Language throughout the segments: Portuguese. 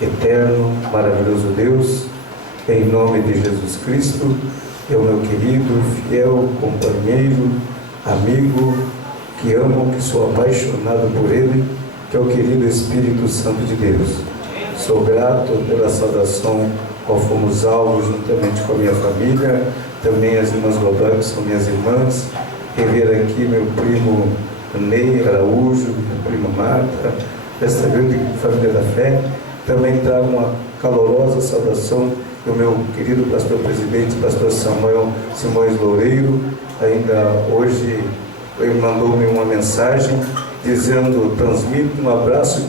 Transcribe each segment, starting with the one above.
eterno, maravilhoso Deus, em nome de Jesus Cristo, é o meu querido, fiel companheiro, amigo, que amo, que sou apaixonado por Ele, que é o querido Espírito Santo de Deus. Sou grato pela saudação qual fomos alvos juntamente com a minha família, também as irmãs Godoy, que são minhas irmãs, rever aqui meu primo Ney Araújo, minha prima Marta, esta grande família da fé. Também trago uma calorosa saudação do meu querido pastor presidente, pastor Samuel Simões Loureiro. Ainda hoje ele mandou-me uma mensagem dizendo: transmito um abraço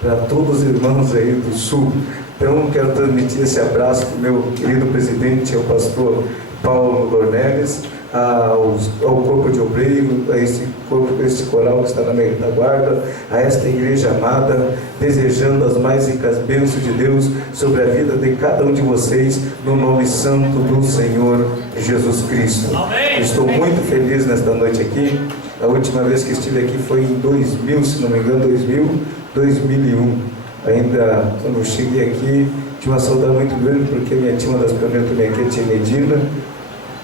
para todos os irmãos aí do Sul. Então quero transmitir esse abraço para o meu querido presidente, o pastor Paulo Dornelles, ao corpo de obreiro, a esse coral que está na minha retaguarda, a esta igreja amada, desejando as mais ricas bênçãos de Deus sobre a vida de cada um de vocês, no nome santo do Senhor Jesus Cristo. Amém. Estou muito feliz nesta noite aqui. A última vez que estive aqui foi em 2000, se não me engano, 2001. Ainda quando eu cheguei aqui, tinha uma saudade muito grande, porque minha tia, uma das pioneiras também aqui, a tia Medina,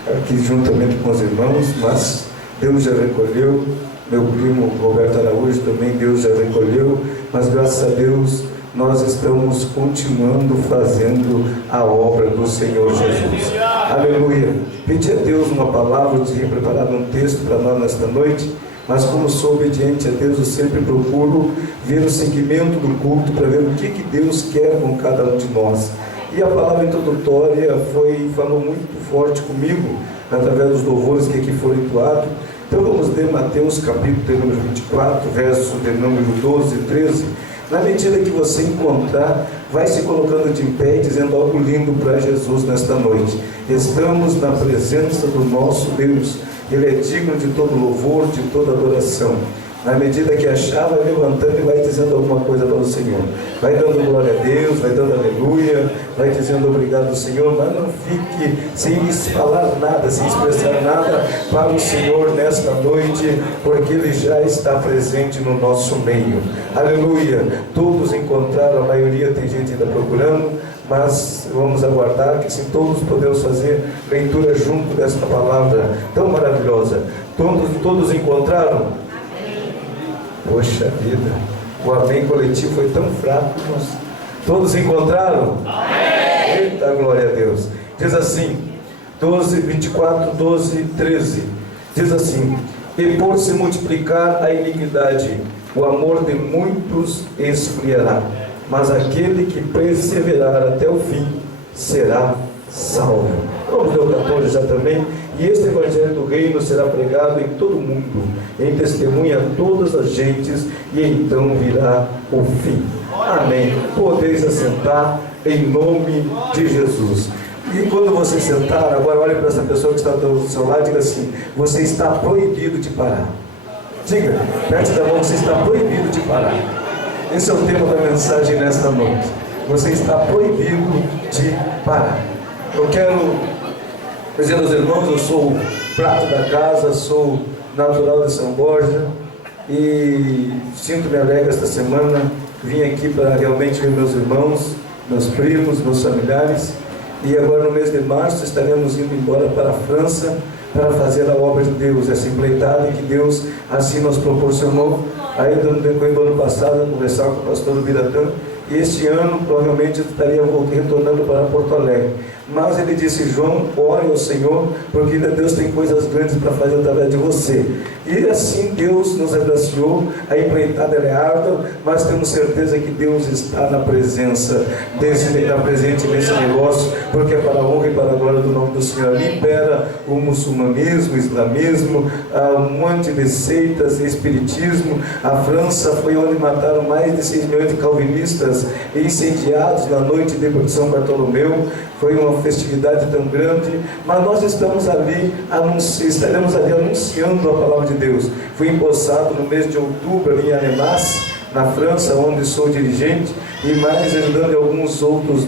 aqui juntamente com os irmãos, mas Deus já recolheu. Meu primo Roberto Araújo também, Deus já recolheu, mas graças a Deus nós estamos continuando fazendo a obra do Senhor Jesus. Aleluia. Pedi a Deus uma palavra, eu tinha preparado um texto para nós nesta noite, mas como sou obediente a Deus, eu sempre procuro ver o seguimento do culto para ver o que Deus quer com cada um de nós. E a palavra introdutória falou muito forte comigo, através dos louvores que aqui foram entoados. Então vamos ler Mateus capítulo de número 24, verso de número 12 e 13. Na medida que você encontrar, vai se colocando de pé e dizendo algo lindo para Jesus nesta noite. Estamos na presença do nosso Deus. Ele é digno de todo louvor, de toda adoração. Na medida que achar, vai levantando e vai dizendo alguma coisa para o Senhor. Vai dando glória a Deus, vai dando aleluia, vai dizendo obrigado ao Senhor, mas não fique sem falar nada, sem expressar nada para o Senhor nesta noite, porque Ele já está presente no nosso meio. Aleluia! Todos encontraram, a maioria tem gente ainda procurando, mas vamos aguardar que assim todos podemos fazer leitura junto desta palavra tão maravilhosa. Todos encontraram? Poxa vida, o amém coletivo foi tão fraco, mas todos encontraram? Amém! Eita, glória a Deus. Diz assim, 24, 12, 13. Diz assim: e por se multiplicar a iniquidade, o amor de muitos esfriará, mas aquele que perseverar até o fim será salvo. Vamos ler o 14 já também. E este evangelho do reino será pregado em todo o mundo, em testemunha a todas as gentes, e então virá o fim. Amém. Podeis assentar em nome de Jesus. E quando você sentar, agora olhe para essa pessoa que está do seu lado e diga assim: você está proibido de parar. Diga, perto da mão, você está proibido de parar. Esse é o tema da mensagem nesta noite. Você está proibido de parar. Eu quero dizer aos irmãos, eu sou o prato da casa, sou natural de São Borja e sinto-me alegre esta semana. Vim aqui para realmente ver meus irmãos, meus primos, meus familiares, e agora no mês de março estaremos indo embora para a França para fazer a obra de Deus, essa empreitada que Deus assim nos proporcionou. Ainda no decorrer do ano passado, conversava com o pastor Biratã, e este ano provavelmente eu estaria retornando para Porto Alegre. Mas ele disse: João, ore ao Senhor, porque ainda Deus tem coisas grandes para fazer através de você. E assim Deus nos agraciou. A empreitada é árdua, mas temos certeza que Deus está na presença presente nesse negócio, porque é para a honra e para a glória do nome do Senhor. Ali impera o muçulmanismo, o islamismo, um monte de seitas, espiritismo. A França foi onde mataram mais de 6 milhões de calvinistas incendiados na noite de São Bartolomeu. Foi uma festividade tão grande, mas nós estaremos ali anunciando a palavra de Deus. Fui empossado no mês de outubro ali em Annemasse, na França, onde sou dirigente, e mais ajudando em alguns outros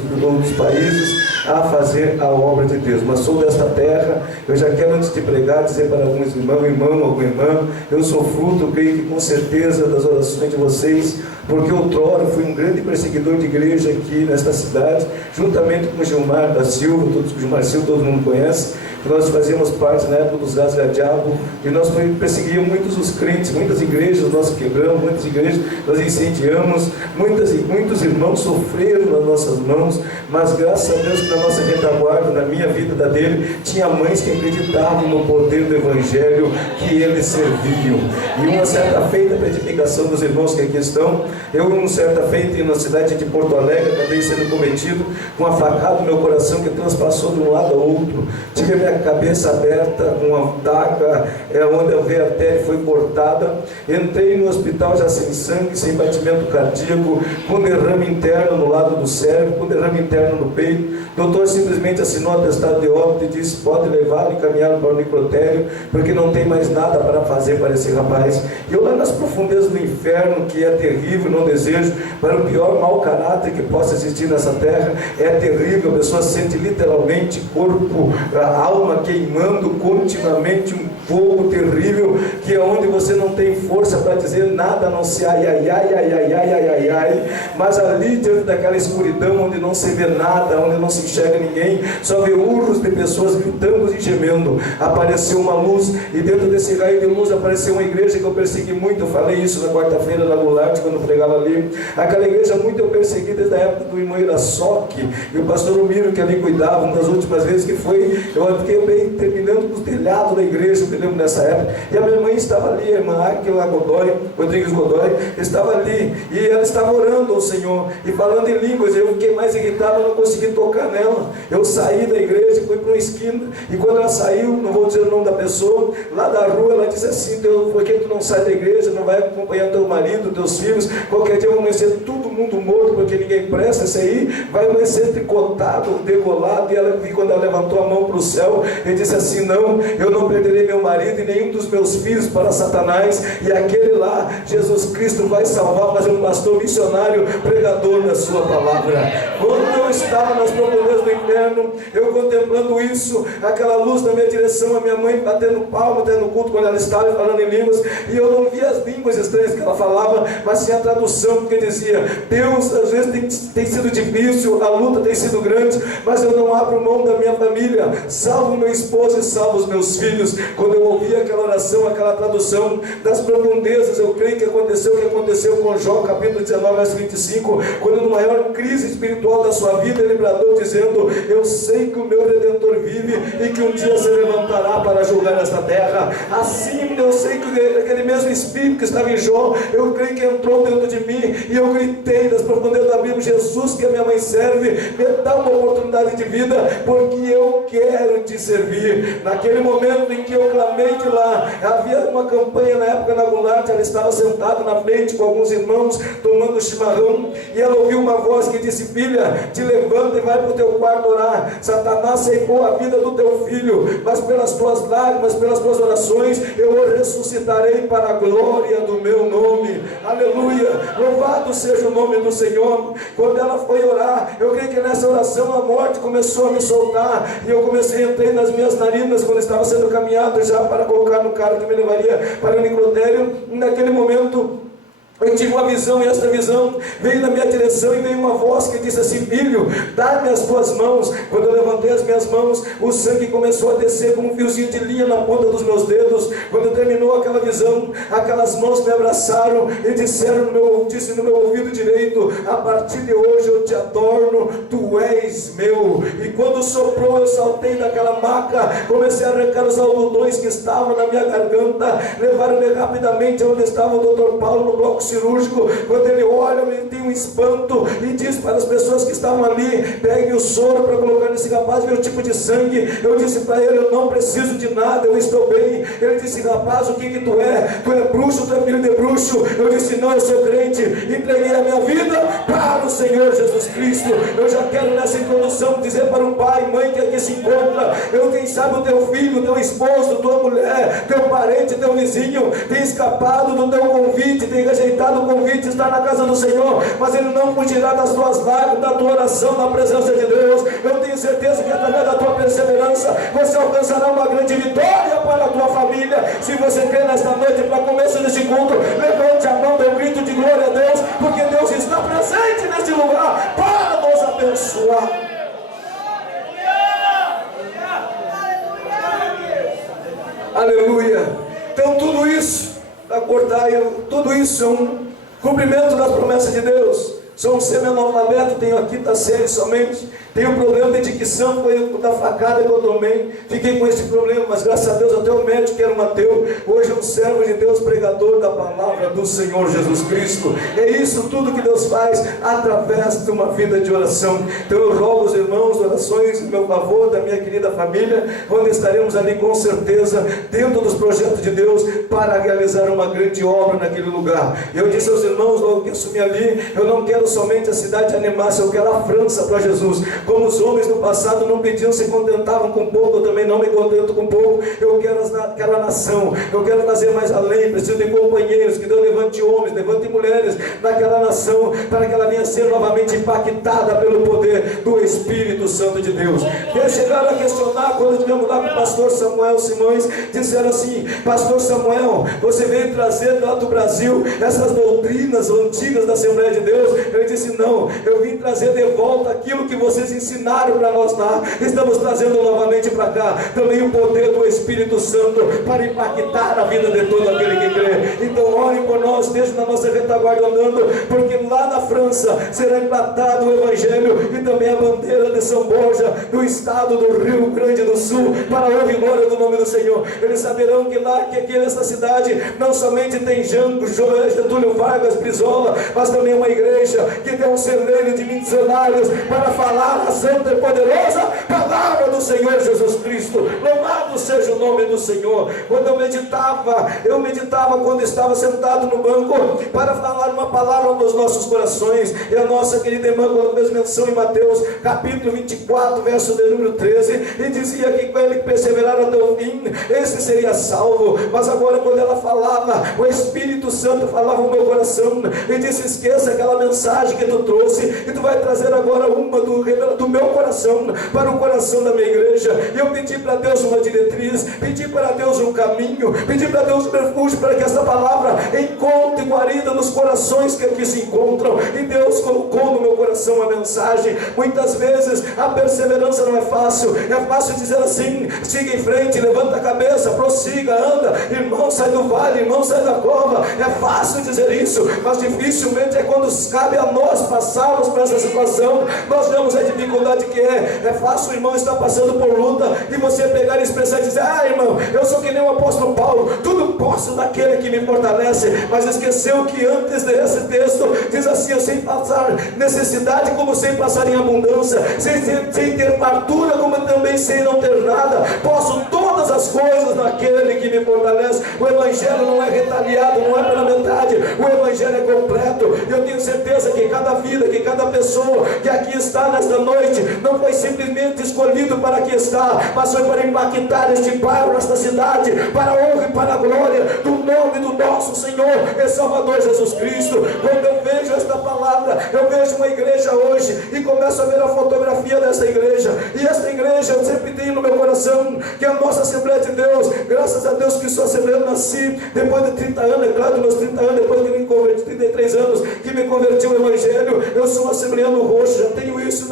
países a fazer a obra de Deus. Mas sou desta terra. Eu já quero, antes de pregar, dizer para alguns irmãos, alguma irmã, eu sou fruto, creio que com certeza, das orações de vocês, porque outrora fui um grande perseguidor de igreja aqui nesta cidade, juntamente com o Gilmar da Silva, Gilmar Silva todo mundo conhece, que nós fazíamos parte na época dos Rasga-Diabo, e nós perseguíamos muitos os crentes, muitas igrejas nós quebramos, muitas igrejas nós incendiamos, muitos irmãos sofreram nas nossas mãos, mas graças a Deus que na nossa retaguarda, na minha vida, da dele, tinha mães que acreditavam no poder do Evangelho que eles serviam. E uma certa feita para edificação dos irmãos que aqui estão, eu uma certa feita na cidade de Porto Alegre, acabei sendo cometido com uma facada no meu coração que transpassou de um lado ao outro. Tive a minha cabeça aberta, uma daga, onde a veia artéria foi cortada. Entrei no hospital já sem sangue, sem batimento cardíaco, com derrame interno no lado do cérebro, com derrame interno no peito. O doutor simplesmente assinou atestado de óbito e disse: pode levá-lo e encaminhá-lo para o necrotério, porque não tem mais nada para fazer para esse rapaz. E eu lá nas profundezas do inferno, que é terrível, não desejo, para o pior mau caráter que possa existir nessa terra, é terrível, a pessoa sente literalmente corpo, a alma queimando continuamente, um fogo terrível, que é onde você não tem força para dizer nada, a não ser ai, ai, ai, ai, ai, ai, ai, ai, ai, mas ali diante daquela escuridão, onde não se vê nada, onde não se enxerga ninguém, só vê urros de pessoas gritando e gemendo, apareceu uma luz, e dentro desse raio de luz apareceu uma igreja que eu persegui muito. Eu falei isso na quarta-feira na Goulart, quando eu pregava ali. Aquela igreja muito eu persegui desde a época do irmão Iraçoque, e o pastor Umiro que ali cuidava, uma das últimas vezes que foi, eu fiquei bem terminando com os telhados da igreja, eu me lembro nessa época, e a minha mãe estava ali, a irmã Áquila Godoy, Rodrigues Godoy, estava ali, e ela estava orando ao Senhor, e falando em línguas. Eu fiquei mais irritado, eu não consegui tocar nela. Eu saí da igreja e fui para uma esquina, e quando ela saiu, não vou dizer o nome da pessoa, lá da rua, ela disse assim: por que tu não sai da igreja, não vai acompanhar teu marido, teus filhos, qualquer dia vai amanhecer todo mundo morto, porque ninguém presta, esse aí vai amanhecer tricotado, degolado. E quando ela levantou a mão para o céu, ele disse assim: não, eu não perderei meu marido e nenhum dos meus filhos para Satanás, e aquele lá, Jesus Cristo vai salvar, mas é um pastor missionário, pregador da sua palavra. Quando eu estava nas profundezas do inferno, eu contemplando isso, aquela luz na minha direção, a minha mãe batendo palma até no culto quando ela estava falando em línguas, e eu não via as línguas estranhas que ela falava, mas sim a tradução, porque dizia: Deus, às vezes tem sido difícil, a luta tem sido grande, mas eu não abro mão da minha família, salvo meu esposo e salvo os meus filhos. Quando eu ouvi aquela oração, aquela tradução das profundezas, eu creio que aconteceu o que aconteceu com Jó, capítulo 19, verso 25, quando no maior crise espiritual da sua vida, ele bradou dizendo: eu sei que o meu Redentor vive e que um dia se levantará para julgar esta terra. Assim eu sei que aquele mesmo Espírito que estava em Jó, eu creio que entrou dentro de mim, e eu gritei das profundezas da Bíblia: Jesus, que a minha mãe serve, me dá uma oportunidade de vida, porque eu quero te servir. Naquele momento em que eu clamei de lá, havia uma campanha na época na Goulart, ela estava sentada na frente com alguns irmãos tomando chimarrão, e ela ouviu uma voz que disse: filha, te levanta e vai para o teu quarto orar. Satanás ceifou a vida do teu filho, mas pelas tuas lágrimas, pelas tuas orações, eu o ressuscitarei para a glória do meu nome. Aleluia, louvado seja o nome do Senhor. Quando ela foi orar, eu creio que nessa oração a morte começou a me soltar, e eu entrei nas minhas narinas quando estava sendo caminhado já para colocar no carro que me levaria para o necrotério. Naquele momento eu tive uma visão, e esta visão veio na minha direção, e veio uma voz que disse assim: filho, dá-me as tuas mãos. Quando eu levantei as minhas mãos, o sangue começou a descer como um fiozinho de linha na ponta dos meus dedos. Quando terminou aquela visão, aquelas mãos me abraçaram e disse no meu ouvido direito: a partir de hoje eu te adorno, tu és meu. E quando soprou, eu saltei daquela maca, comecei a arrancar os algodões que estavam na minha garganta. Levaram-me rapidamente onde estava o Dr. Paulo, no bloco cirúrgico. Quando ele olha, ele tem um espanto e diz para as pessoas que estavam ali: peguem o soro para colocar nesse rapaz, ver o tipo de sangue. Eu disse para ele: eu não preciso de nada, eu estou bem. Ele disse: rapaz, o que tu é? Tu é bruxo, tu é filho de bruxo? Eu disse: não, eu sou crente, entreguei a minha vida para o Senhor Jesus Cristo. Eu já quero nessa introdução dizer para o pai e mãe que aqui se encontra: quem sabe o teu filho, teu esposo, tua mulher, teu parente, teu vizinho tem escapado do teu convite, tem rejeitado o convite, está na casa do Senhor, mas ele não fugirá das tuas lágrimas, da tua oração, na presença de Deus. Eu tenho certeza que através da tua perseverança você alcançará uma grande vitória para a tua família. Se você crê nesta noite, para começo desse culto, levante a mão teu grito de glória a Deus, porque Deus está presente neste lugar para nos abençoar. Aleluia. Então tudo isso, tudo isso é um cumprimento das promessas de Deus. Sou um semi-analfabeto, tenho a quinta série somente, tenho um problema de dicção, foi da facada que eu tomei, fiquei com esse problema, mas graças a Deus até o médico que era um ateu, hoje é um servo de Deus, pregador da palavra do Senhor Jesus Cristo. É isso tudo que Deus faz através de uma vida de oração. Então eu rogo os irmãos, orações em meu favor, da minha querida família, onde estaremos ali com certeza, dentro dos projetos de Deus, para realizar uma grande obra naquele lugar. Eu disse aos irmãos, logo que assumi ali, eu não quero somente a cidade de Annemasse, eu quero a França para Jesus. Como os homens no passado não pediam, se contentavam com pouco, eu também não me contento com pouco. Eu quero aquela nação, eu quero fazer mais além. Preciso de companheiros, que Deus levante homens, levante mulheres naquela nação, para que ela venha ser novamente impactada pelo poder do Espírito Santo de Deus. Eles chegaram a questionar, quando estivemos lá com o pastor Samuel Simões, disseram assim: pastor Samuel, você veio trazer lá do Brasil essas doutrinas antigas da Assembleia de Deus? Ele disse: não, eu vim trazer de volta aquilo que vocês ensinaram para nós lá. Estamos trazendo novamente para cá também o poder do Espírito Santo para impactar a vida de todo aquele que crê. Então ore por nós, esteja na nossa retaguarda andando, porque lá na França será implantado o Evangelho e também a bandeira de São Borja, do estado do Rio Grande do Sul, para a honra e glória do nome do Senhor. Eles saberão que lá, que aqui nessa cidade não somente tem Getúlio Vargas, Brizola, mas também uma igreja que tem um celeiro de missionários para falar a santa e poderosa palavra do Senhor Jesus Cristo. Louvado seja o nome do Senhor. Quando eu meditava quando estava sentado no banco para falar uma palavra nos nossos corações, e a nossa querida irmã, quando fez menção em Mateus capítulo 24, verso de número 13, e dizia que ele que perseverar até o fim, esse seria salvo. Mas agora, quando ela falava, o Espírito Santo falava no meu coração e disse: esqueça aquela mensagem que tu trouxe, e tu vai trazer agora uma do meu coração para o coração da minha igreja. E eu pedi para Deus uma diretriz, pedi para Deus um caminho, pedi para Deus um refúgio, para que essa palavra encontre guarida nos corações que aqui se encontram. E Deus colocou no meu coração a mensagem. Muitas vezes a perseverança não é fácil dizer assim: siga em frente, levanta a cabeça, prossiga, anda, irmão, sai do vale, irmão, sai da cova. É fácil dizer isso, mas dificilmente é quando cabe a nós passarmos por essa situação. Nós vemos a dificuldade que é fácil o irmão estar passando por luta e você pegar e expressar e dizer: ah, irmão, eu sou que nem o apóstolo Paulo, tudo posso naquele que me fortalece. Mas esqueceu que antes desse texto diz assim: eu sem passar necessidade, como sem passar em abundância, sem ter fartura, como também sem não ter nada, posso todas as coisas naquele que me fortalece. O Evangelho não é retaliado, não é pela metade, o Evangelho é completo. Eu tenho certeza que cada vida, que cada pessoa que aqui está nesta noite, não foi simplesmente escolhido para aqui estar, mas foi para impactar este bairro, esta cidade, para a honra e para a glória do nome do nosso Senhor e Salvador Jesus Cristo. Quando eu vejo esta palavra, eu vejo uma igreja hoje e começo a ver a fotografia dessa igreja, e esta igreja eu sempre tenho no meu coração que a nossa Assembleia de Deus, graças a Deus que sou Assembleia, eu nasci depois de 30 anos, é claro, meus 30 anos, depois que me converti, 33 anos que me converti ao Evangelho, eu sou um assembleano roxo, já tenho isso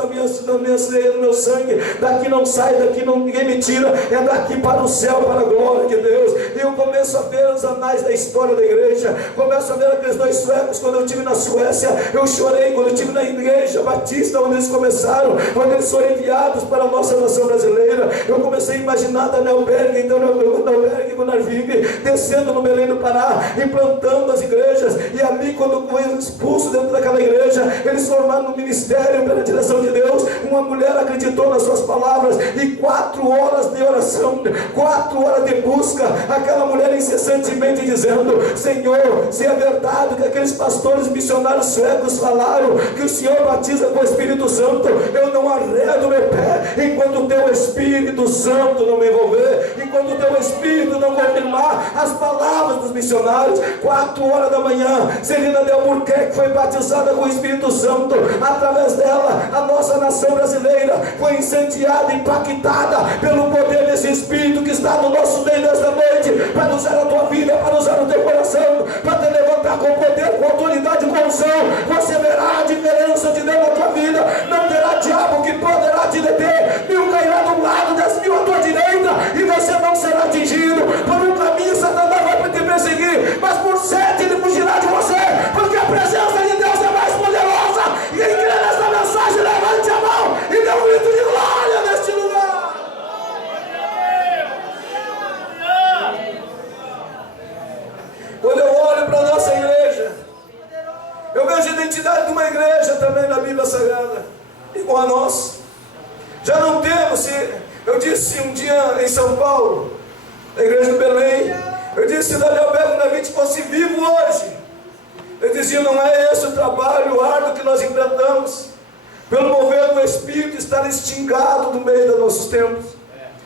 no meu sangue. Daqui não sai, daqui ninguém me tira, é daqui para o céu, para a glória de Deus. E eu começo a ver os anais da história da igreja, começo a ver aqueles dois suecos. Quando eu estive na Suécia, eu chorei. Quando eu estive na igreja batista, onde eles começaram, onde eles foram enviados para a nossa nação brasileira, eu comecei a imaginar Daniel Berg, então Berg, Gunnar Vig, descendo no Belém do Pará, implantando as igrejas. E ali, quando foi expulso dentro daquela igreja, eles formaram um ministério pela direção de Deus. Uma mulher acreditou nas suas palavras, e 4 horas de oração, 4 horas de busca, aquela mulher incessantemente dizendo: Senhor, se é verdade que aqueles pastores missionários suecos falaram que o Senhor batiza com o Espírito Santo, eu não arredo meu pé enquanto o teu Espírito Santo não me envolver, quando o teu Espírito não confirmar as palavras dos missionários, 4 horas da manhã, Celina de Albuquerque foi batizada com o Espírito Santo. Através dela, a nossa nação brasileira foi incendiada, impactada pelo poder desse Espírito que está no nosso meio nesta noite, para usar a tua vida, para usar o teu coração, para te levantar com poder, com autoridade, com unção. Você verá a diferença de Deus na tua vida. Não terá diabo que poderá te deter. 1000 cairá do lado, 10.000 à tua direita, e você não será atingido. Por um caminho Satanás vai te perseguir, mas por 7 ele fugirá de você, porque a presença de Deus é mais poderosa. E quem crê nesta mensagem, levante a mão e dê um grito de glória neste lugar. Quando eu olho para a nossa igreja, eu vejo a identidade de uma igreja também na Bíblia Sagrada, igual a nós. Já não temos, eu disse um dia em São Paulo, na igreja de Belém, eu disse: se Daniel Begonavite fosse vivo hoje, eu dizia: não é esse o trabalho árduo que nós enfrentamos, pelo mover do Espírito estar extingado no meio dos nossos tempos.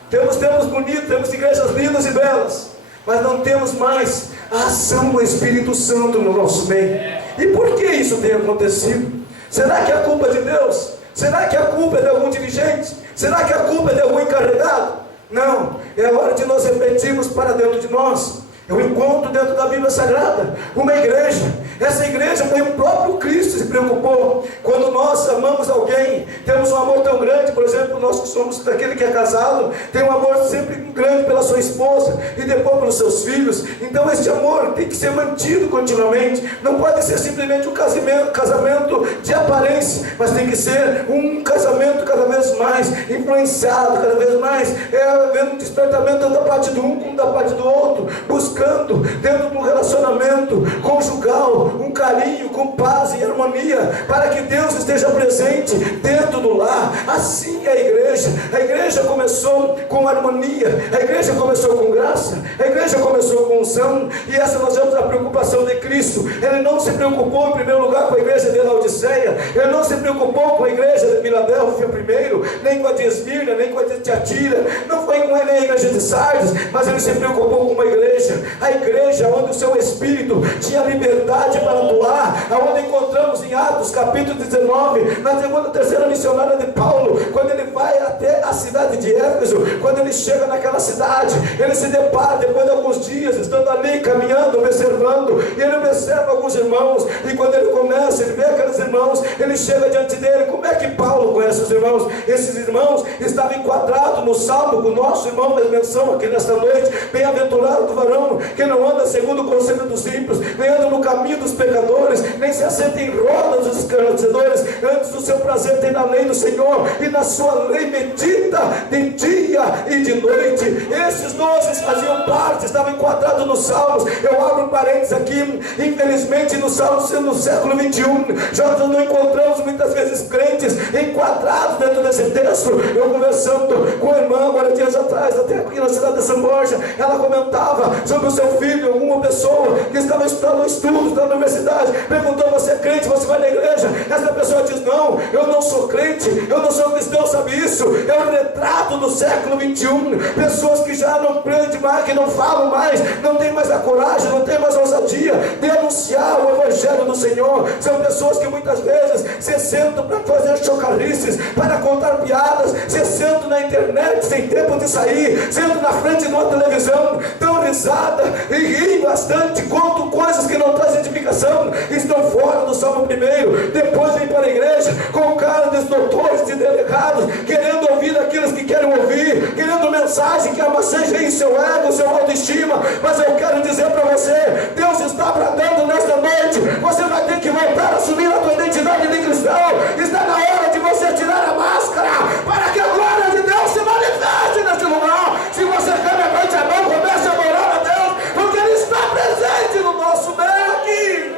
Temos tempos bonitos, temos igrejas lindas e belas, mas não temos mais a ação do Espírito Santo no nosso meio. E por que isso tem acontecido? Será que é a culpa de Deus? Será que a culpa é de algum dirigente? Será que a culpa é de algum encarregado? Não, é hora de nós refletirmos para dentro de nós. Eu encontro dentro da Bíblia Sagrada uma igreja. Essa igreja foi o próprio Cristo que se preocupou. Quando nós amamos alguém, temos um amor tão grande. Por exemplo, nós que somos daquele que é casado, tem um amor sempre grande pela sua esposa e depois pelos seus filhos. Então este amor tem que ser mantido continuamente. Não pode ser simplesmente um casamento de aparência, mas tem que ser um casamento cada vez mais influenciado, cada vez mais havendo um despertamento tanto da parte de um como da parte do outro, buscando dentro do relacionamento conjugal um carinho com paz e harmonia, para que Deus esteja presente dentro do lar. Assim é a igreja. A igreja começou com harmonia, a igreja começou com graça, a igreja começou com unção, e essa nós vemos a preocupação de Cristo. Ele não se preocupou em primeiro lugar com a igreja de Laodiceia, ele não se preocupou com a igreja de Filadélfia primeiro, nem com a de Esmirna, nem com a de Tiatira, não foi com ele a igreja de Sardes, mas ele se preocupou com uma igreja, a igreja onde o seu Espírito tinha liberdade para atuar, aonde encontramos em Atos capítulo 19, na segunda, terceira missionária de Paulo, quando ele vai até a cidade de Éfeso. Quando ele chega naquela cidade, ele se depara, depois de alguns dias, estando ali, caminhando, observando, e ele observa alguns irmãos, e quando ele começa, ele vê aqueles irmãos, ele chega diante dele. Como é que Paulo conhece os irmãos? Esses irmãos estavam enquadrados no salmo que o nosso irmão fez menção aqui nesta noite: bem-aventurado do varão que não anda segundo o conselho dos ímpios, nem anda no caminho dos pecadores, nem se assenta em rodas dos escarnecedores. Antes do seu prazer tem na lei do Senhor, e na sua lei medita de dia e de noite. Esses 12 faziam parte, estavam enquadrados nos salmos. Eu abro um parênteses aqui: infelizmente no salmo, no século 21, já não encontramos muitas vezes crentes enquadrados dentro desse texto. Eu conversando com a irmã agora dias atrás, até aqui na cidade de São Borja, ela comentava sobre o seu filho, alguma pessoa que estava estudando estudos na universidade, perguntou: você é crente, você vai na igreja? Essa pessoa diz: não, eu não sou crente, eu não sou cristão. Sabe isso? É um retrato do século 21, pessoas que já não aprendem mais, que não falam mais, não tem mais a coragem, não tem mais a ousadia de anunciar o evangelho do Senhor. São pessoas que muitas vezes se sentam para fazer chocarrices, para contar piadas, se sentam na internet sem tempo de sair, sentam na frente de uma televisão, dão risada e riem bastante, contam coisas que não trazem edificação, estão fora do Salmo 1. Depois vem para a igreja com cara dos doutores e delegados, querendo ouvir aqueles que querem ouvir, querendo mensagem que amassageie seu ego, seu autoestima. Mas eu quero dizer para você: Deus está bradando nesta noite. Você vai ter que voltar a assumir a tua identidade de cristão. Está na hora de você tirar a máscara, para que a glória de Deus se manifeste neste lugar. Se você quer, levante a mão, comece a adorar a Deus, porque Ele está presente no nosso meio aqui.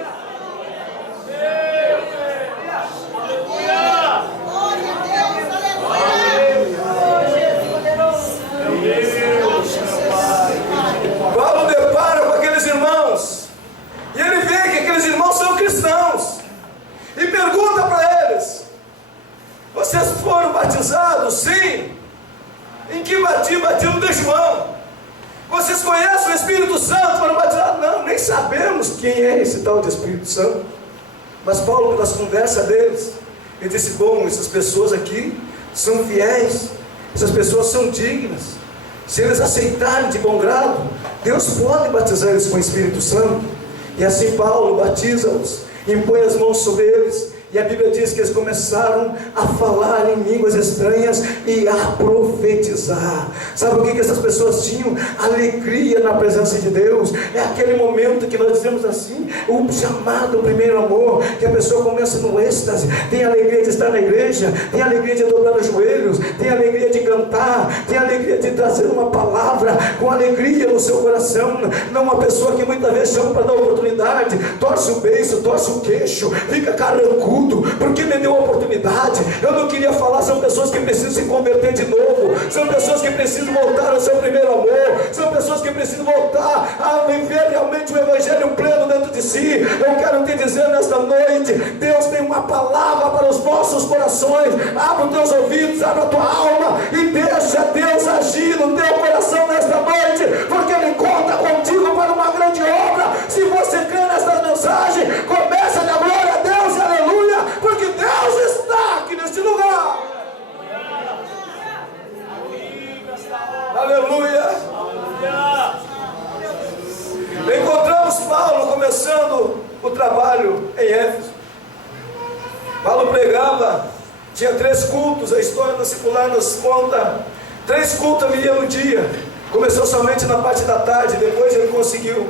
Paulo depara com aqueles irmãos, e ele vê que aqueles irmãos são cristãos, e pergunta para eles: vocês foram batizados? Sim. Em que batismo? Batismo de João. Vocês conhecem o Espírito Santo? Foram batizados? Não, nem sabemos quem é esse tal de Espírito Santo. Mas Paulo, pelas conversas deles, ele disse: bom, essas pessoas aqui são fiéis, essas pessoas são dignas. Se eles aceitarem de bom grado, Deus pode batizar eles com o Espírito Santo. E assim Paulo batiza-os, impõe as mãos sobre eles. E a Bíblia diz que eles começaram a falar em línguas estranhas e a profetizar. Sabe o que essas pessoas tinham? Alegria na presença de Deus. É aquele momento que nós dizemos assim, o chamado primeiro amor, que a pessoa começa no êxtase, tem alegria de estar na igreja, tem alegria de dobrar os joelhos, tem alegria de cantar, tem alegria de trazer uma palavra com alegria no seu coração. Não uma pessoa que muitas vezes chama para dar oportunidade, torce o beiço, torce o queixo, fica carrancudo, porque me deu a oportunidade. Eu não queria falar. São pessoas que precisam se converter de novo, são pessoas que precisam voltar ao seu primeiro amor, são pessoas que precisam voltar a viver realmente o Evangelho pleno dentro de si. Eu quero te dizer nesta noite, Deus tem uma palavra para os nossos corações. Abra os teus ouvidos, abra a tua alma e deixa Deus agir no teu coração nesta noite, porque Ele conta contigo para uma grande obra. Se você crê nesta mensagem, começa a dar glória a Deus e aleluia, porque Deus está aqui neste lugar. Aleluia. Encontramos Paulo começando o trabalho em Éfeso. Paulo pregava, tinha 3 cultos. A história discipular nos conta 3 cultos haveria no dia. Começou somente na parte da tarde, depois ele conseguiu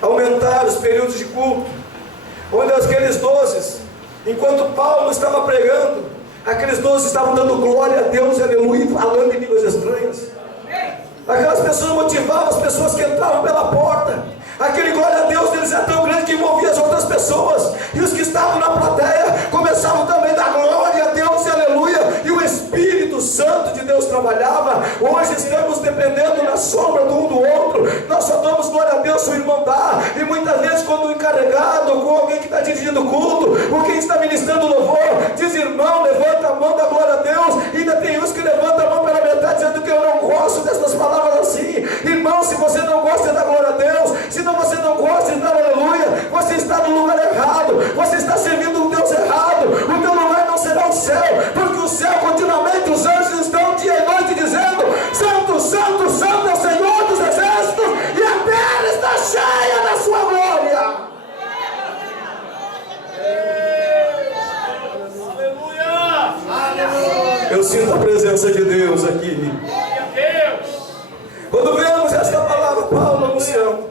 aumentar os períodos de culto, onde aqueles 12, enquanto Paulo estava pregando, aqueles 12 estavam dando glória a Deus, aleluia, falando em línguas estranhas. Aquelas pessoas motivavam as pessoas que entravam pela porta. Aquele glória a Deus deles é tão grande que envolvia as outras pessoas, e os que estavam na plateia começavam também a dar glória a Deus e aleluia, e o Espírito Santo de Deus trabalhava. Hoje estamos dependendo na sombra do um do outro, nós só damos glória a Deus se o irmão dá, e muitas vezes quando o encarregado, com alguém que está dirigindo o culto, ou quem está ministrando louvor, diz: irmão, levanta a mão, dá glória a Deus. E ainda tem uns que levantam a mão pela metade, dizendo que eu não gosto dessas palavras assim. Irmão, se você não gosta da glória a Deus, se você não gosta de dar aleluia, você está no lugar errado, você está servindo um Deus errado. O teu lugar não será o céu, porque o céu continuamente os anjos estão dia e noite dizendo: santo, santo, santo é o Senhor dos exércitos, e a terra está cheia da sua glória. Aleluia! Eu sinto a presença de Deus aqui. Quando vemos esta palavra, Paulo anunciando,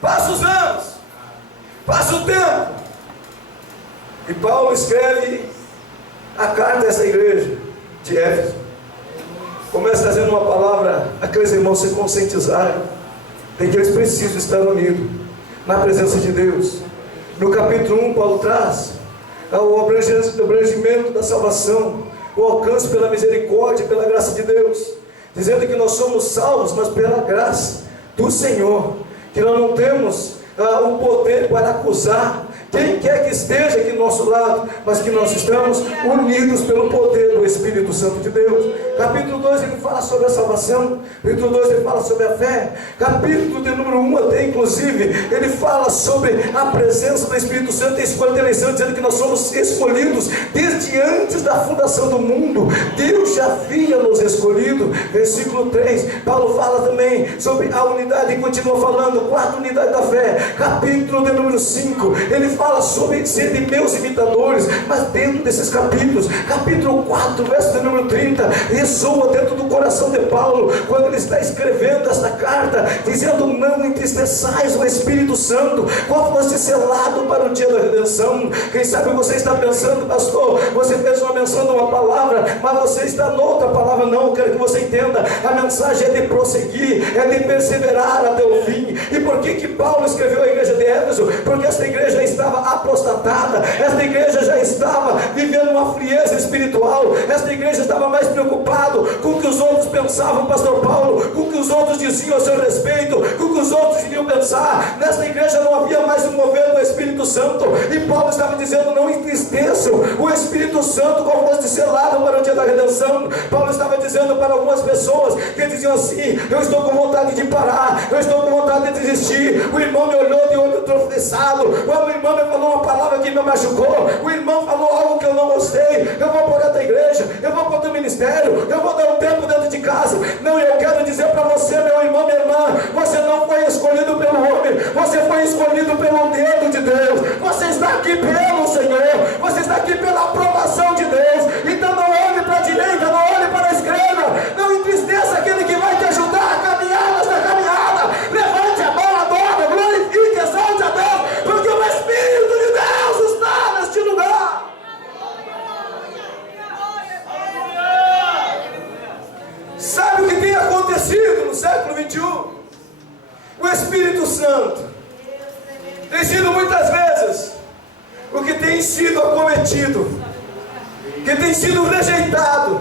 passa os anos, passa o tempo, e Paulo escreve a carta a essa igreja de Éfeso. Começa trazendo uma palavra, aqueles irmãos se conscientizarem de que eles precisam estar unidos na presença de Deus. No capítulo 1, Paulo traz o abrangimento da salvação, o alcance pela misericórdia e pela graça de Deus, dizendo que nós somos salvos, mas pela graça do Senhor, que nós não temos o poder para acusar quem quer que esteja aqui do nosso lado, mas que nós estamos unidos pelo poder do Espírito Santo de Deus. Capítulo 2 ele fala sobre a salvação, capítulo 2 ele fala sobre a fé, capítulo de número 1 até inclusive ele fala sobre a presença do Espírito Santo e escolha de eleição, dizendo que nós somos escolhidos desde antes da fundação do mundo. Deus já havia nos escolhido. Versículo 3, Paulo fala também sobre a unidade e continua falando, 4 unidade da fé. Capítulo de número 5 ele fala sobre ser de meus imitadores, mas dentro desses capítulos, capítulo 4 verso de número 30, ressoa dentro do coração de Paulo, quando ele está escrevendo esta carta, dizendo: não entristeçais o Espírito Santo, qual fosse selado para o dia da redenção. Quem sabe você está pensando: pastor, você fez uma menção de uma palavra, mas você está noutra palavra. Não, eu quero que você entenda, a mensagem é de prosseguir, é de perseverar até o fim. E por que Paulo escreveu a igreja de Éfeso? Porque esta igreja estava apostatada, esta igreja já estava vivendo uma frieza espiritual. Esta igreja estava mais preocupado com o que os outros pensavam, pastor Paulo, com o que os outros diziam a seu respeito, com o que os outros iriam pensar. Nesta igreja não havia mais um mover do Espírito Santo, e Paulo estava dizendo: não entristeçam o Espírito Santo como fosse selado para o dia da redenção. Paulo estava dizendo para algumas pessoas que diziam assim: eu estou com vontade de parar, eu estou com vontade de desistir. O irmão me olhou de olho tropeçado, o irmão me falou uma palavra que me machucou, o irmão falou algo que eu não gostei, eu vou por outra igreja, eu vou por outro ministério, eu vou dar um tempo dentro de casa. Não, eu quero dizer para você, meu irmão, minha irmã, você não foi escolhido pelo homem, você foi escolhido pelo dedo de Deus. Você está aqui pelo Senhor, você está aqui pela aprovação de Deus. Então não olhe para a direita, não olhe para a esquerda, não entristeça aquele que vai te ajudar a caminhar nesta caminhada. Levante a mão, adora, glorifique, exalte a Deus, porque o Espírito de Deus está neste lugar. Sabe o que tem acontecido no século 21? O Espírito Santo tem sido muitas vezes o que tem sido acometido, o que tem sido rejeitado,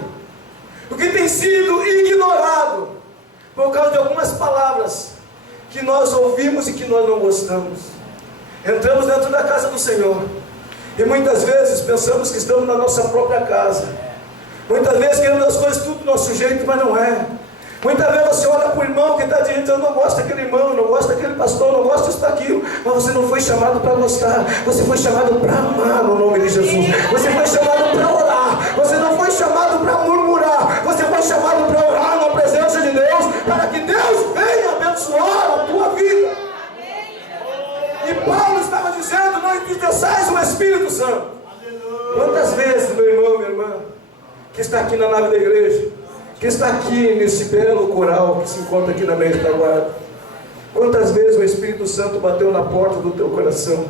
o que tem sido ignorado, por causa de algumas palavras que nós ouvimos e que nós não gostamos. Entramos dentro da casa do Senhor e muitas vezes pensamos que estamos na nossa própria casa. Muitas vezes queremos as coisas tudo do nosso jeito, mas não é. Muitas vezes você olha para o irmão que está dizendo: eu não gosto daquele irmão, não gosto daquele pastor, não gosto disso, daquilo. Mas você não foi chamado para gostar, você foi chamado para amar no nome de Jesus. Você foi chamado para orar, você não foi chamado para murmurar, você foi chamado para orar na presença de Deus, para que Deus venha abençoar a tua vida. E Paulo estava dizendo: não entristeçais o Espírito Santo. Quantas vezes, meu irmão, minha irmã, que está aqui na nave da igreja, que está aqui nesse belo coral que se encontra aqui na minha retaguarda, quantas vezes o Espírito Santo bateu na porta do teu coração?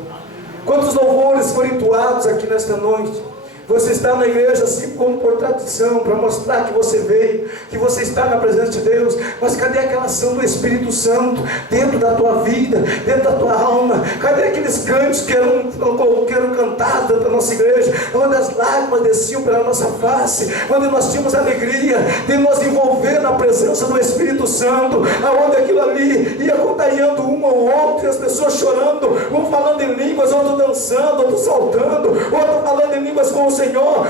Quantos louvores foram entoados aqui nesta noite? Você está na igreja assim como por tradição, para mostrar que você veio, que você está na presença de Deus. Mas cadê aquela ação do Espírito Santo dentro da tua vida, dentro da tua alma? Cadê aqueles cantos que eram cantados dentro da nossa igreja, onde as lágrimas desciam pela nossa face, onde nós tínhamos alegria de nos envolver na presença do Espírito Santo, aonde aquilo ali ia contagiando um ao outro, e as pessoas chorando, um falando em línguas, outro dançando, outro saltando, outro falando em línguas com o Senhor.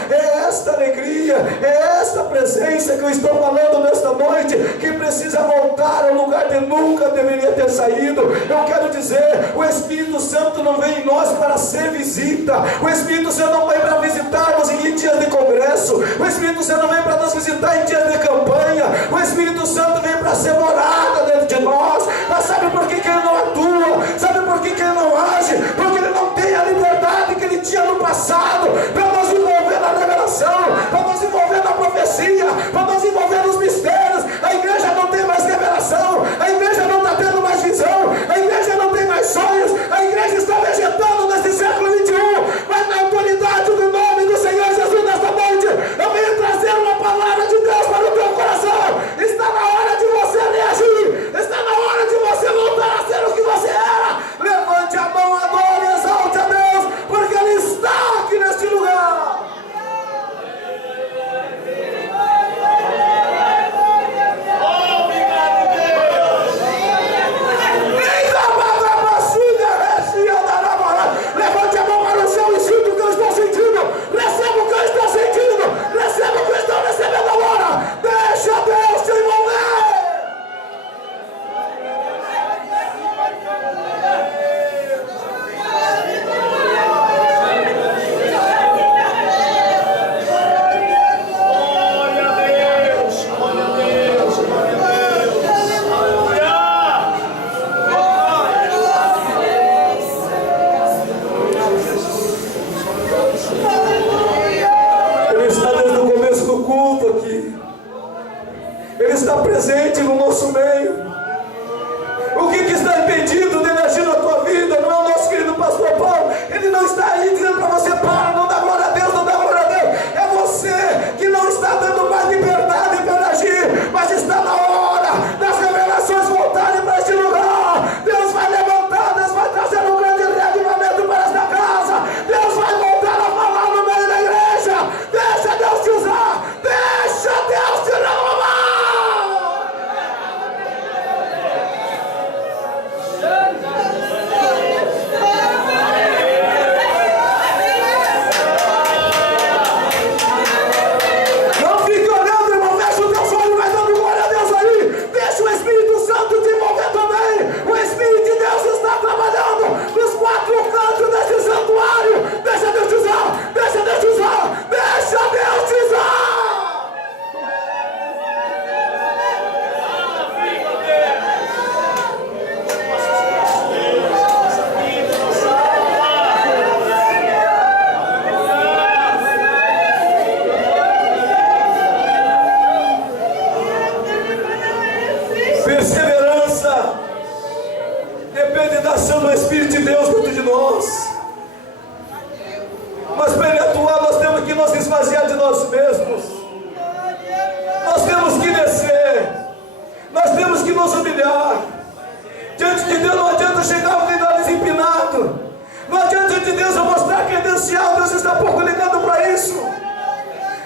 É esta alegria, é esta presença que eu estou falando nesta noite, que precisa voltar ao lugar que nunca deveria ter saído. Eu quero dizer, o Espírito Santo não vem em nós para ser visita, o Espírito Santo não vem para visitarmos em dias de congresso, o Espírito Santo não vem para nos visitar em dias de campanha, o Espírito Santo vem para ser morada dentro de nós. Mas sabe por que ele não atua? Sabe por que ele não age? Porque ele não tem a liberdade que ele tinha no passado, para nós envolver na revelação, para nós envolver na profecia, para nós envolver nos mistérios. A igreja não tem mais revelação, a igreja não está tendo mais visão, a igreja não tem mais sonhos, a igreja está vegetando nesse século 21, mas na autoridade do nome do Senhor Jesus nesta noite, eu venho trazer uma palavra de Deus para o teu coração. Está na hora de você reagir, está na hora de você voltar a ser o que você era. Levante a mão, adore e exalte a Deus, porque Ele está aqui neste lugar. Levante a mão para o céu e sinta o que eu estou sentindo. Receba o que eu estou sentindo. Receba o que eu estou recebendo agora. Deixa Deus te envolver. Ele está presente no nosso meio. O que está impedindo de ele agir na tua vida? Não é o nosso querido pastor Paulo. Ele não está aí dizendo para você: para, não dá glória a Deus, não dá glória a Deus. É você que não está dando mais liberdade para agir, mas está na hora das revelações voltarem para este lugar. Deus vai levantar, Deus vai trazer um grande reavivamento para esta casa. Deus vai voltar a falar no meio da igreja. esvaziar de nós mesmos. Nós temos que descer. Nós temos que nos humilhar. Diante de Deus não adianta chegar com o nariz empinado. Não adianta diante de Deus eu mostrar credencial. Deus está pouco ligando para isso.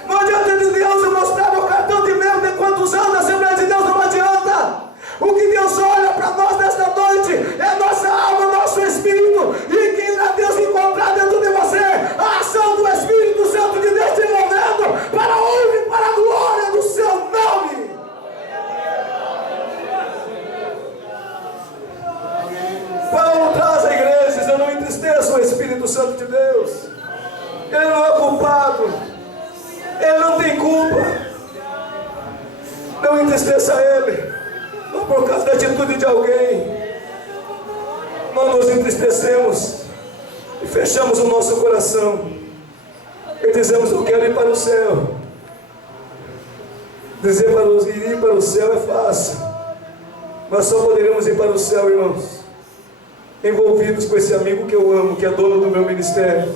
Não adianta de Deus eu mostrar meu cartão de membro de quantos anos na Assembleia de Deus. Não adianta. O que Deus olha para nós nesta noite é a nossa alma, nosso espírito. E que irá Deus encontrar dentro de você a ação do Espírito Santo de Deus te movendo para a honra e para a glória do seu nome. Paulo traz a igreja: eu não entristeço o Espírito Santo de Deus. Ele não é culpado. Ele não tem culpa. Não entristeça ele. Não por causa da atitude de alguém. Nós nos entristecemos e fechamos o nosso coração e dizemos: eu quero ir para o céu. Ir para o céu é fácil, mas só poderemos ir para o céu, irmãos, envolvidos com esse amigo que eu amo, que é dono do meu ministério,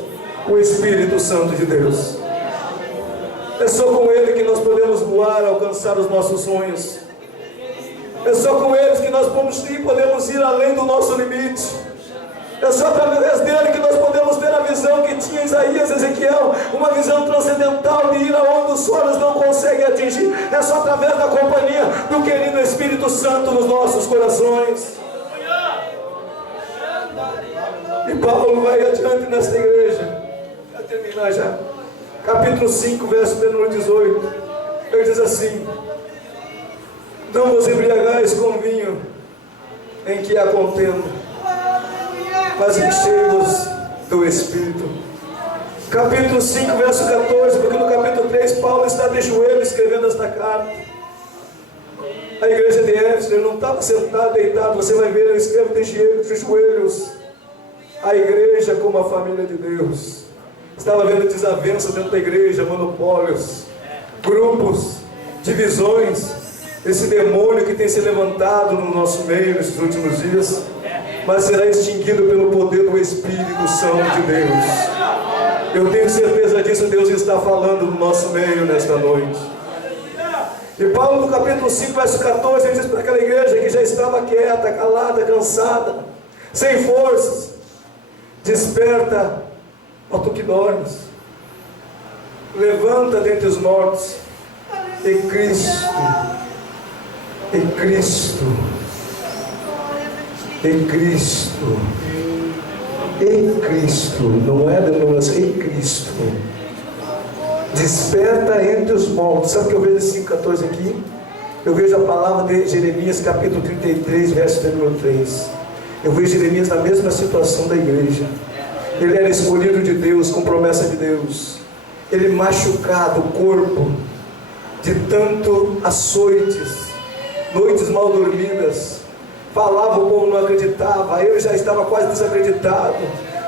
o Espírito Santo de Deus. É só com Ele que nós podemos voar, alcançar os nossos sonhos. É só com eles que nós podemos ir além do nosso limite. É só através dele que nós podemos ter a visão que tinha Isaías e Ezequiel, uma visão transcendental de ir aonde os olhos não conseguem atingir. É só através da companhia do querido Espírito Santo nos nossos corações. E Paulo vai adiante nesta igreja, para terminar já, capítulo 5, verso número 18. Ele diz assim: não vos embriagais com vinho em que há contenda, mas enchei-vos do Espírito. Capítulo 5, verso 14, porque no capítulo 3 Paulo está de joelhos escrevendo esta carta. A igreja de Éfeso, ele não estava sentado, deitado, você vai ver, ele escreve de joelhos. A igreja como a família de Deus. Estava vendo desavença dentro da igreja, monopólios, grupos, divisões, esse demônio que tem se levantado no nosso meio nesses últimos dias, mas será extinguido pelo poder do Espírito Santo de Deus. Eu tenho certeza disso. Deus está falando no nosso meio nesta noite. E Paulo, no capítulo 5, verso 14, ele diz para aquela igreja que já estava quieta, calada, cansada, sem forças: desperta, ó tu que dormes, levanta dentre os mortos, e Cristo, não é denominação, em Cristo, desperta entre os mortos. Sabe o que eu vejo esse 5,14 aqui? Eu vejo a palavra de Jeremias, capítulo 33, verso número 3. Eu vejo Jeremias na mesma situação da igreja. Ele era escolhido de Deus, com promessa de Deus. Ele machucado, o corpo, de tanto açoites, noites mal dormidas, falava, o povo não acreditava, ele já estava quase desacreditado.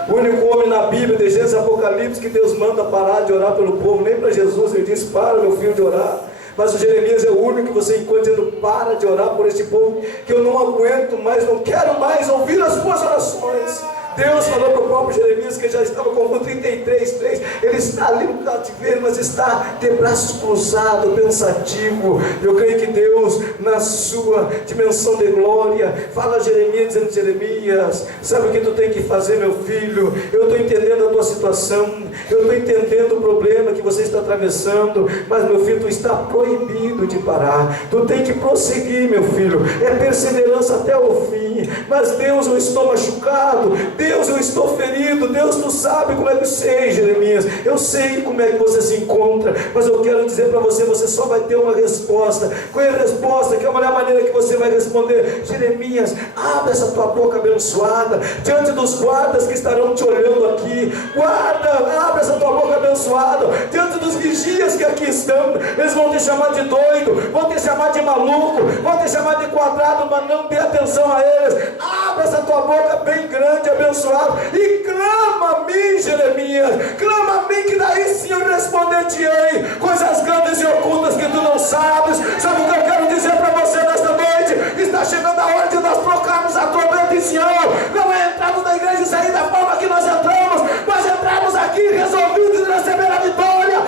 O único homem na Bíblia, de Gênesis e Apocalipse, que Deus manda parar de orar pelo povo, nem para Jesus ele disse: para, meu filho, de orar. Mas o Jeremias é o único que você encontra dizendo: para de orar por este povo, que eu não aguento mais, não quero mais ouvir as suas orações. Deus falou para o próprio Jeremias, que já estava com o 33:3. Ele está ali no cativeiro, mas está de braços cruzados, pensativo. Eu creio que Deus, na sua dimensão de glória, fala a Jeremias, dizendo: Jeremias, sabe o que tu tem que fazer, meu filho? Eu estou entendendo a tua situação, eu estou entendendo o problema que você está atravessando, mas, meu filho, tu está proibido de parar. Tu tem que prosseguir, meu filho. É perseverança até o fim. Mas, Deus, eu estou machucado. Deus, eu estou ferido. Deus, tu sabe como é que eu sei, Jeremias. Eu sei como é que você se encontra, mas eu quero dizer para você: você só vai ter uma resposta. Qual é a resposta? Que é a maneira que você vai responder: Jeremias, abre essa tua boca abençoada diante dos guardas que estarão te olhando aqui. Guarda, abre essa tua boca abençoada diante dos vigias que aqui estão. Eles vão te chamar de doido, vão te chamar de maluco, vão te chamar de quadrado, mas não dê atenção a eles. Abre essa tua boca bem grande, abençoada, e clama a mim, Jeremias. Clama a mim, que daí sim eu responder-te-ei coisas grandes e ocultas que tu não sabes. Sabe o que eu quero dizer para você nesta noite? Está chegando a hora de nós trocarmos a trombeta em Sião. Não é entrarmos na igreja e sair da forma que nós entramos, mas entrarmos aqui resolvidos em receber a vitória,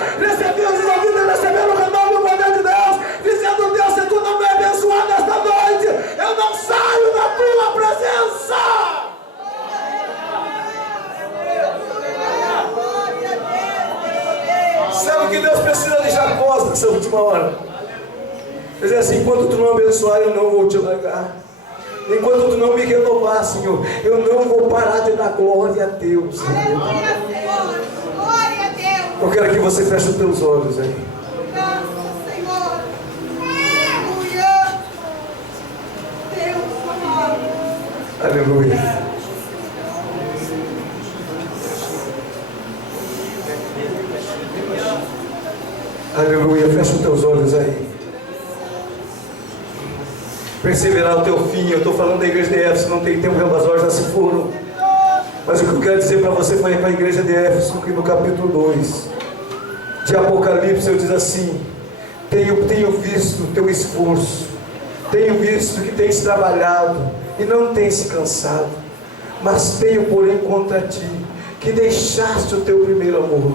Sabe o que Deus precisa de Jacó nessa última hora? Ele diz assim: enquanto tu não abençoar, eu não vou te largar. Enquanto tu não me renovar, Senhor, eu não vou parar de dar glória a Deus. Aleluia, Senhor. Glória a Deus. Eu quero que você feche os teus olhos aí. Graças, Senhor. Aleluia. Deus amado. Aleluia. Aleluia. Fecha os teus olhos aí. Perseverar o teu fim. Eu estou falando da igreja de Éfeso, não tem tempo, as horas já se foram. Mas o que eu quero dizer para você foi para a igreja de Éfeso, que no capítulo 2 de Apocalipse eu diz assim: tenho visto o teu esforço, tenho visto que tens trabalhado e não tens se cansado, mas tenho porém contra ti que deixaste o teu primeiro amor.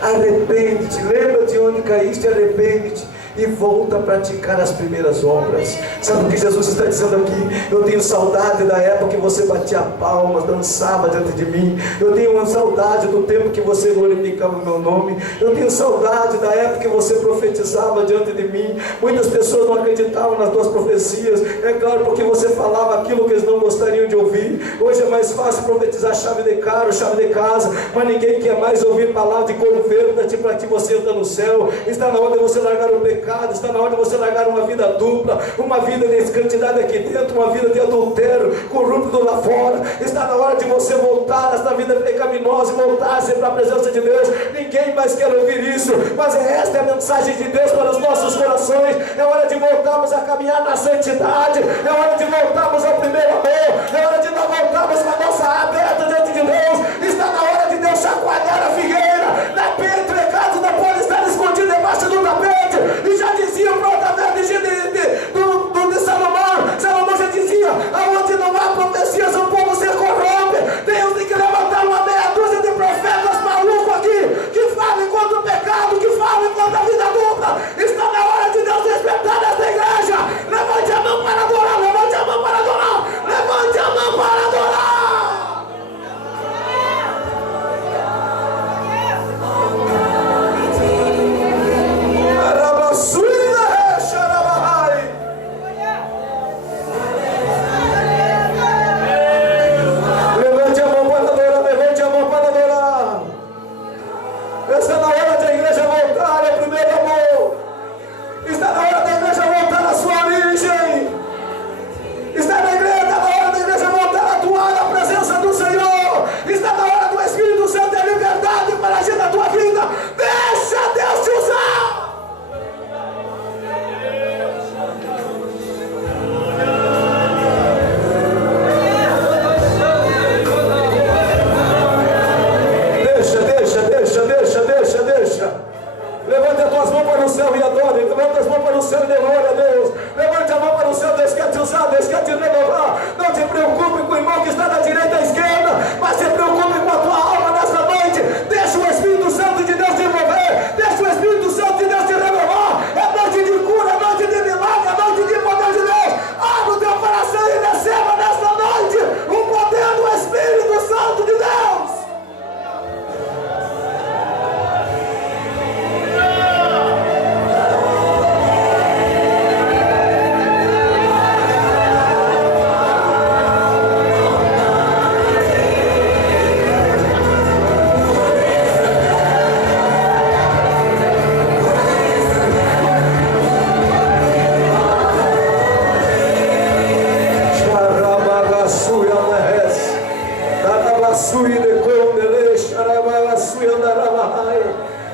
Arrepende-te, lembra de onde caíste, arrepende-te e volta a praticar as primeiras obras. Sabe o que Jesus está dizendo aqui? Eu tenho saudade da época que você batia palmas, dançava diante de mim. Eu tenho saudade do tempo que você glorificava o meu nome. Eu tenho saudade da época que você profetizava diante de mim. Muitas pessoas não acreditavam nas tuas profecias, é claro, porque você falava aquilo que eles não gostariam de ouvir. Hoje é mais fácil profetizar chave de carro, chave de casa, mas ninguém quer mais ouvir palavra de converta-te para que você anda no céu. Está na hora de você largar o pecado. Está na hora de você largar uma vida dupla, uma vida de escantidade aqui dentro, uma vida de adultério, corrupto lá fora. Está na hora de você voltar esta vida pecaminosa e voltar sempre para a presença de Deus. Ninguém mais quer ouvir isso, mas esta é a mensagem de Deus para os nossos corações. É hora de voltarmos a caminhar na santidade, é hora de voltarmos ao primeiro amor, é hora de nós voltarmos com a nossa aberta diante de Deus. Está na hora de Deus chacoalhar a figueira. Na pecado não pode estar escondido debaixo do tapete. E já dizia o através de Salomão. Salomão já dizia: aonde não há profecias, o povo se corrompe. Deus tem que levantar uma meia dúzia de profetas malucos aqui, que falem contra o pecado, que falem contra a vida dupla. Está na hora de Deus despertar esta igreja. Levante a mão para adorar, levante a mão para adorar, levante a mão para adorar.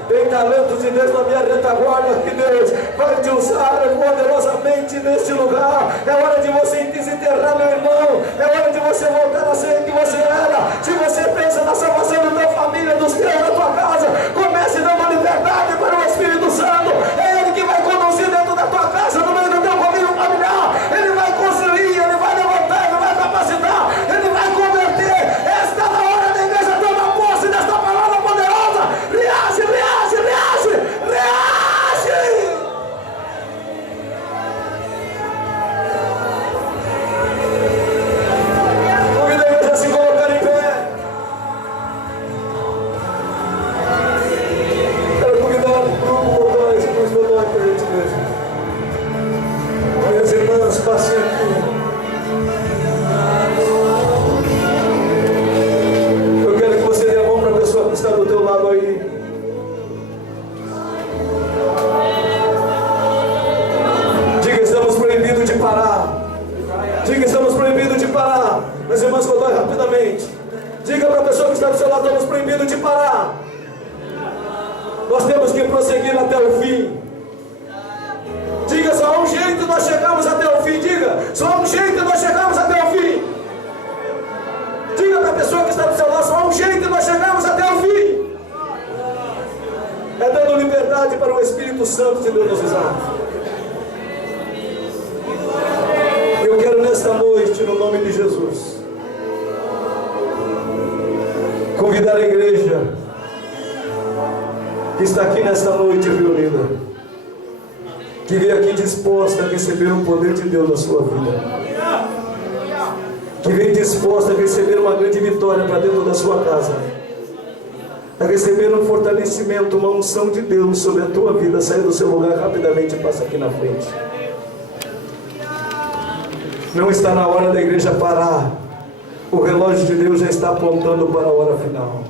Tem talentos de Deus na minha retaguarda, que Deus vai te usar poderosamente neste lugar. É hora de você desenterrar, meu irmão. É hora de você voltar a ser o que você era. Se você pensa na salvação da tua família, dos teus, da tua casa, comece dando liberdade para o Espírito Santo. É Ele que vai conduzir dentro da tua casa, no meio do teu convívio familiar. Ele vai construir, Ele vai levantar, Ele vai capacitar, Ele vai converter. Está na hora da igreja tomar posse desta palavra poderosa. Reage, reage, reage, reage. Convida a igreja a se colocar em pé. Quero convidar o fim. Diga, só há um jeito nós chegamos até o fim. Diga, só há um jeito nós chegamos até o fim. Diga para a pessoa que está do seu lado, só há um jeito nós chegamos até o fim. É dando liberdade para o Espírito Santo de Deus nos usar. Eu quero nesta noite, no nome de Jesus, convidar a igreja que está aqui nesta noite reunida, que veio aqui disposta a receber o poder de Deus na sua vida, que veio disposta a receber uma grande vitória para dentro da sua casa, a receber um fortalecimento, uma unção de Deus sobre a tua vida. Saia do seu lugar rapidamente e passa aqui na frente. Não está na hora da igreja parar. O relógio de Deus já está apontando para a hora final.